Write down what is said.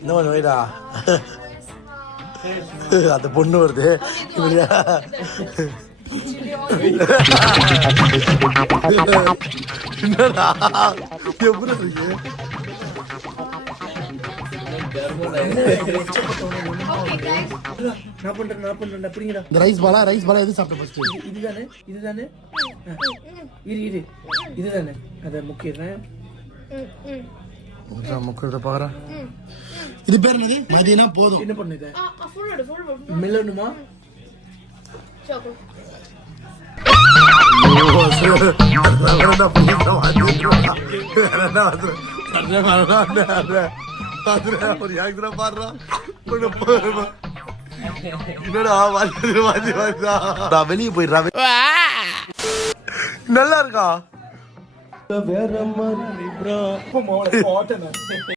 இன்னும் கொஞ்சம் வைடா. அந்த பொண்ணு வருது. என்னடா எப்படி இருக்கு? இந்த ரைஸ் பாலா எது சாப்பிட்ட ஃபர்ஸ்ட்? இதுதானே இதுதானே அத முக்கியம் முக்கியத்தை பாக்குறேன். இது பேர் என்னது? மதியனா போதும். என்ன பண்ணுது? மெலனுமா? வெளியே போயிடுறா. நல்லா இருக்கா? வேற மாதிரி